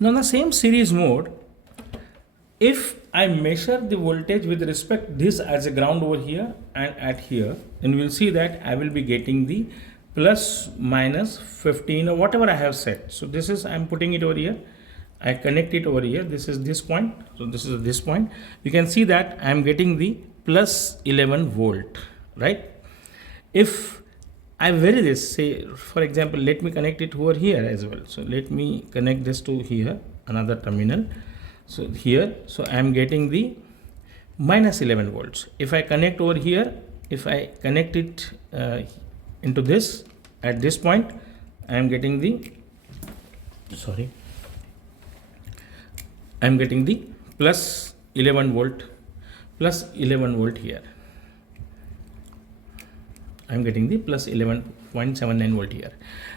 Now the same series mode, if I measure the voltage with respect this as a ground over here and at here, then we'll see that I will be getting the plus minus 15 or whatever I have set. So this is, I'm putting it over here. I connect it over here. This is this point. So this is this point. You can see that I'm getting the plus 11 volt, right? If I vary this, say for example, let me connect it over here as well. So let me connect this to here, another terminal. So here, so I am getting the minus 11 volts. If I connect over here, if I connect it into this at this point, I am getting the, sorry, I am getting the plus 11 volt, plus 11 volt here. I am getting the plus 11.79 volt here.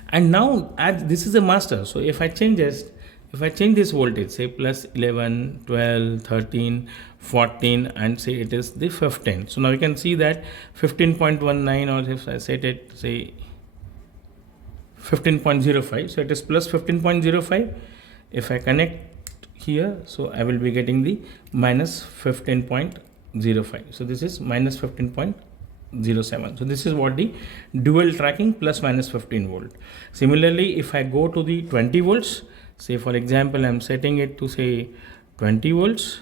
And now as this is a master, so if I change this, if I change this voltage, say plus 11, 12, 13, 14, and say it is the 15. So now you can see that 15.19, or if I set it, say 15.05, so it is plus 15.05. If I connect here, so I will be getting the minus 15.05. So this is minus 15.07. So this is what the dual tracking plus minus 15 volt. Similarly, if I go to the 20 volts, say for example, I'm setting it to say 20 volts.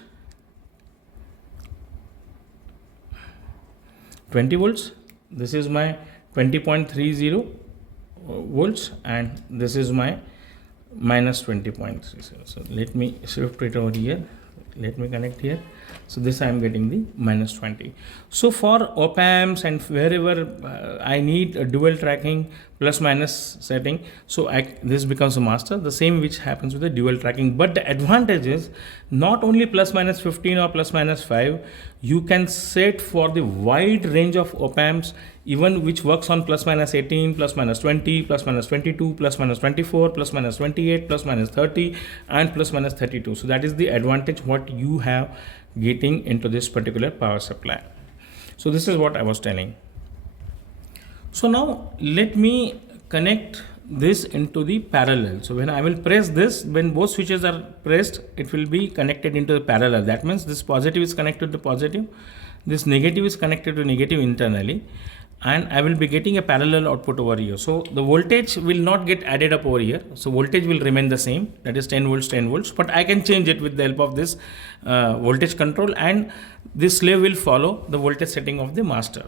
20 volts. This is my 20.30 volts, and this is my minus 20.30. So let me shift it over here. Let me connect here. So this I am getting the minus 20. So for op amps and wherever I need a dual tracking plus minus setting, so this becomes a master, the same which happens with the dual tracking. But the advantage is not only plus minus 15 or plus minus 5, you can set for the wide range of op amps, even which works on plus minus 18, plus minus 20, plus minus 22, plus minus 24, plus minus 28, plus minus 30, and plus minus 32. So that is the advantage what you have getting into this particular power supply. So this is what I was telling. So now let me connect this into the parallel. So when I will press this, when both switches are pressed, it will be connected into the parallel. That means this positive is connected to positive, this negative is connected to negative internally, and I will be getting a parallel output over here. So the voltage will not get added up over here. So voltage will remain the same, that is 10 volts, 10 volts, but I can change it with the help of this voltage control, and this slave will follow the voltage setting of the master.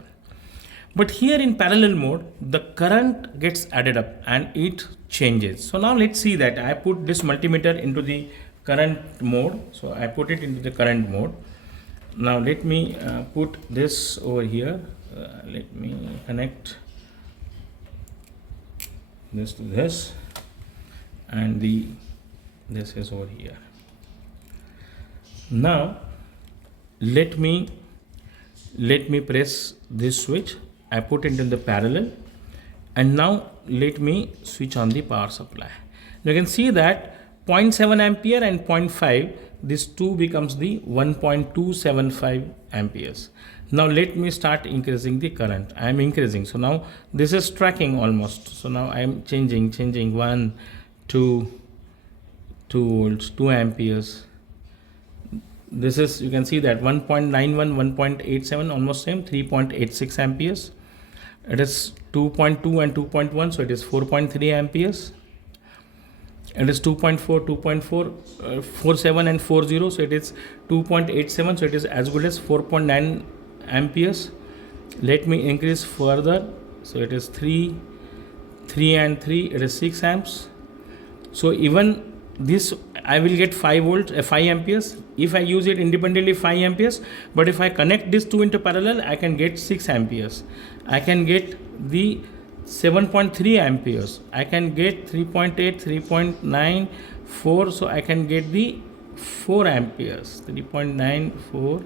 But here in parallel mode, the current gets added up and it changes. So now let's see that I put this multimeter into the current mode. So I put it into the current mode. Now let me put this over here. Let me connect this to this, and this is over here. Now let me press this switch. I put it in the parallel, and now let me switch on the power supply. You can see that 0.7 ampere and 0.5, this 2 becomes the 1.275 amperes. Now let me start increasing the current. I am increasing. So now this is tracking almost. So now I am changing 1, 2 volts, 2 amperes. This is, you can see that 1.91, 1.87, almost same, 3.86 amperes. It is 2.2 and 2.1, so it is 4.3 amperes. It is 2.4, 2.4, 47 and 40, so it is 2.87, so it is as good as 4.9 amperes. Let me increase further, so it is 3 and 3, it is 6 amps. So even this I will get 5 volts, 5 amperes. If I use it independently, 5 amperes, but if I connect these two into parallel, I can get 6 amperes. I can get the 7.3 amperes. I can get 3.8, 3.9, 4. So I can get the 4 amperes. 3.9, 4.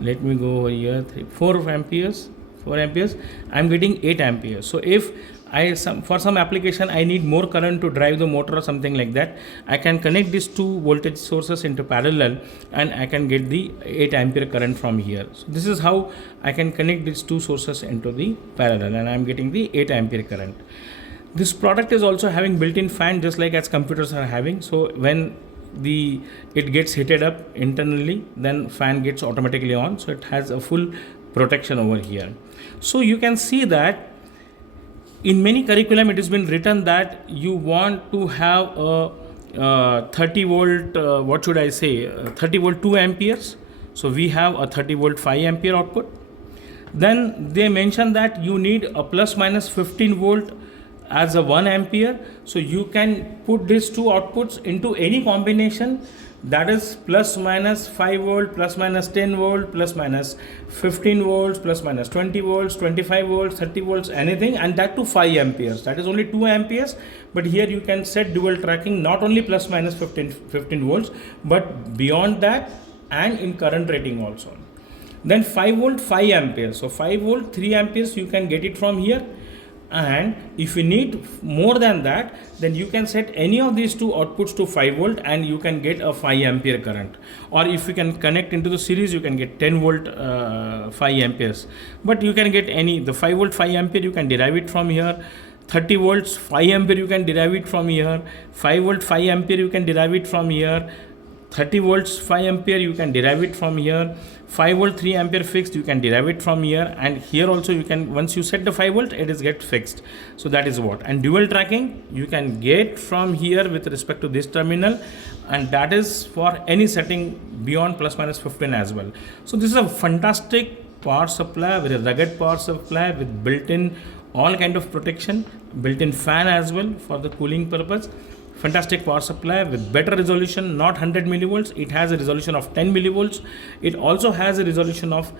Let me go over here. 4 amperes. 4 amperes. I'm getting 8 amperes. So if for some application I need more current to drive the motor or something like that, I can connect these two voltage sources into parallel, and I can get the 8 ampere current from here. So this is how I can connect these two sources into the parallel, and I am getting the 8 ampere current. This product is also having built-in fan, just like as computers are having. So when it gets heated up internally, then fan gets automatically on, so it has a full protection over here. So you can see that in many curriculum it has been written that you want to have a 30 volt, what should I say, 30 volt 2 amperes. So we have a 30 volt 5 ampere output. Then they mention that you need a plus minus 15 volt as a 1 ampere. So you can put these two outputs into any combination, that is plus minus 5 volt, plus minus 10 volt, plus minus 15 volts, plus minus 20 volts, 25 volts, 30 volts, anything, and that to 5 amperes. That is only 2 amperes, but here you can set dual tracking, not only plus minus 15 volts, but beyond that and in current rating also. Then 5 volt 5 amperes. So 5 volt 3 amperes you can get it from here, and if you need more than that, then you can set any of these two outputs to 5 volt and you can get a 5 ampere current. Or if you can connect into the series, you can get 10 volt 5 amperes. But you can get any, the 5 volt 5 ampere you can derive it from here, 30 volts 5 ampere you can derive it from here, 5 volt 5 ampere you can derive it from here, 30 volts 5 ampere you can derive it from here, 5 volt 3 ampere fixed you can derive it from here, and here also you can, once you set the 5 volt, it is get fixed. So that is what. And dual tracking you can get from here with respect to this terminal, and that is for any setting beyond plus minus 15 as well. So this is a fantastic power supply, very rugged power supply with built-in all kind of protection, built-in fan as well for the cooling purpose. Fantastic power supply with better resolution, not 100 millivolts, it has a resolution of 10 millivolts. It also has a resolution of